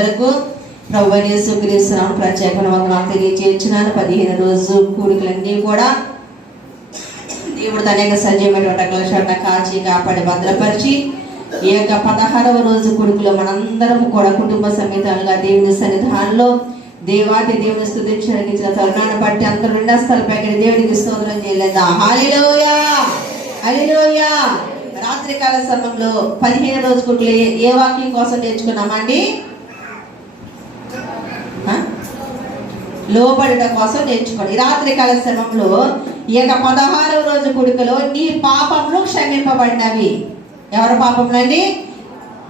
అందరికీ ప్రభువైన యేసుక్రీస్తు నామమున ప్రత్యేకమైన వందనాలు తెలియజేస్తున్నాను. 15 రోజు కూడికలన్నీ కూడా దేవుడు తన యొక్క సజీవమైనటువంటి కలశాన్ని కాచి కాపాడి భద్రపరిచి ఈ యొక్క 16వ రోజు కూడికలో మనందరం కూడా కుటుంబ సమేతంగా దేవుని సన్నిధానంలో దేవాది దేవుని స్తుతించడానికి ఇచ్చిన తరుణాన్ని బట్టి అందరూ నిండా స్థలపైకి దేవునికి స్తోత్రం చేయలేదా? హల్లెలూయా హల్లెలూయా. రాత్రి కాల సమయంలో 15 రోజు కూడికలు ఏ వాక్యం కోసం నేర్చుకున్నామండి? లోబడుట కోసం నేర్చుకోండి. రాత్రి కాల సమయంలో ఈ యొక్క 16వ రోజు కూడికలో నీ పాపములు క్షమింపబడినవి. ఎవరి పాపములండి?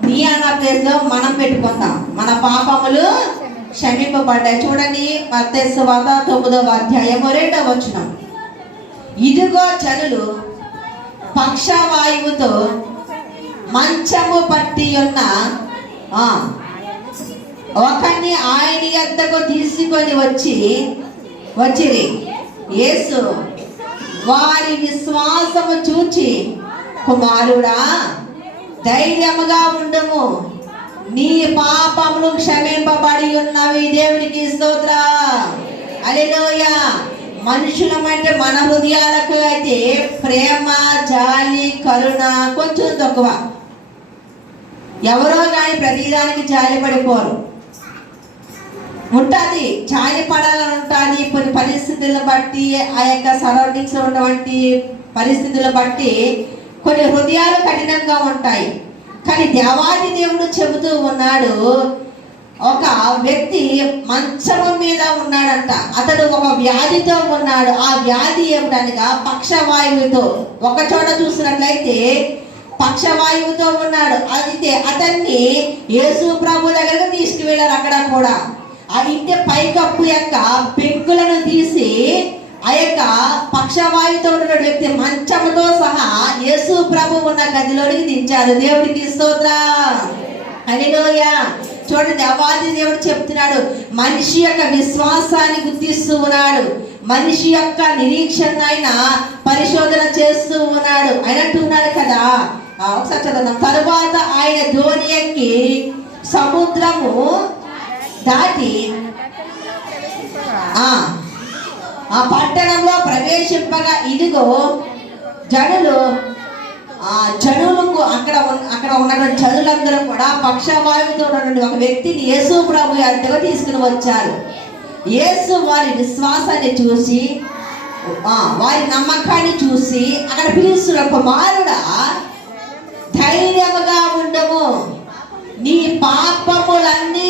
నీ అన్న ప్లేస్ లో మనం పెట్టుకుందాం. మన పాపములు క్షమింపబడ్డాయి. చూడండి, మత్తయి సువార్త 9వ అధ్యాయం 2వ వచనం. ఇదిగో జనులు పక్షవాయువుతో మంచము పట్టి ఉన్న ఒకరిని ఆయన యొద్దకు తీసుకొని వచ్చిరి. యేసు వారి విశ్వాసము చూచి, కుమారుడా ధైర్యముగా ఉండుము, నీ పాపములు క్షమింపబడి ఉన్నవి. దేవునికి స్తోత్రం. హల్లెలూయా. మనుషులమంటే మన హృదయాలకు అయితే ప్రేమ, జాలి, కరుణ కొంచెం తక్కువ. ఎవరో కానీ ప్రతిదానికి జాలి పడిపోరు. ఉంటుంది, జాలి పడాలని ఉంటుంది. కొన్ని పరిస్థితులను బట్టి, ఆ యొక్క సరౌండింగ్స్ ఉన్నటువంటి పరిస్థితులను బట్టి కొన్ని హృదయాలు కఠినంగా ఉంటాయి. కానీ దేవాది దేవుడు చెబుతూ ఉన్నాడు, ఒక వ్యక్తి మంచము మీద ఉన్నాడంట. అతడు ఒక వ్యాధితో ఉన్నాడు. ఆ వ్యాధి ఏమిటనగా పక్షవాయువుతో. ఒక చోట చూసినట్లయితే పక్షవాయువుతో ఉన్నాడు. అయితే అతన్ని యేసు ప్రభు దగ్గరకు తీసుకువెళ్ళారు. అక్కడ కూడా ఆ ఇంటి పైకప్పు యొక్క పెంకులను తీసి ఆ యొక్క పక్షవాయువుతో ఉన్న వ్యక్తి మంచముతో సహా యేసు ప్రభు ఉన్న గదిలోనికి దించారు. దేవుడికి స్తోత్రం. హల్లెలూయా. చూడండి, దేవాది దేవుడు చెప్తున్నాడు, మనిషి యొక్క విశ్వాసాన్ని గుర్తిస్తూ ఉన్నాడు. మనిషి యొక్క నిరీక్షణ ఆయన పరిశోధన చేస్తూ ఉన్నాడు. అయినట్టున్నాడు కదా. ఒకసారి చదువుదాం. తరువాత ఆయన ధోని ఎక్కి సముద్రము దాటి ఆ పట్టణంలో ప్రవేశింపగా ఇదిగో జనులకు అక్కడ ఉన్నటువంటి జనులందరూ కూడా పక్షవాయువుతో ఉన్నటువంటి ఒక వ్యక్తిని యేసు ప్రభు యొద్దకు తీసుకుని వచ్చారు. యేసు వారి విశ్వాసాన్ని చూసి, వారి నమ్మకాన్ని చూసి అక్కడ పిలుస్తున్న, కుమారుడా ధైర్యముగా ఉండము, నీ పాపములన్నీ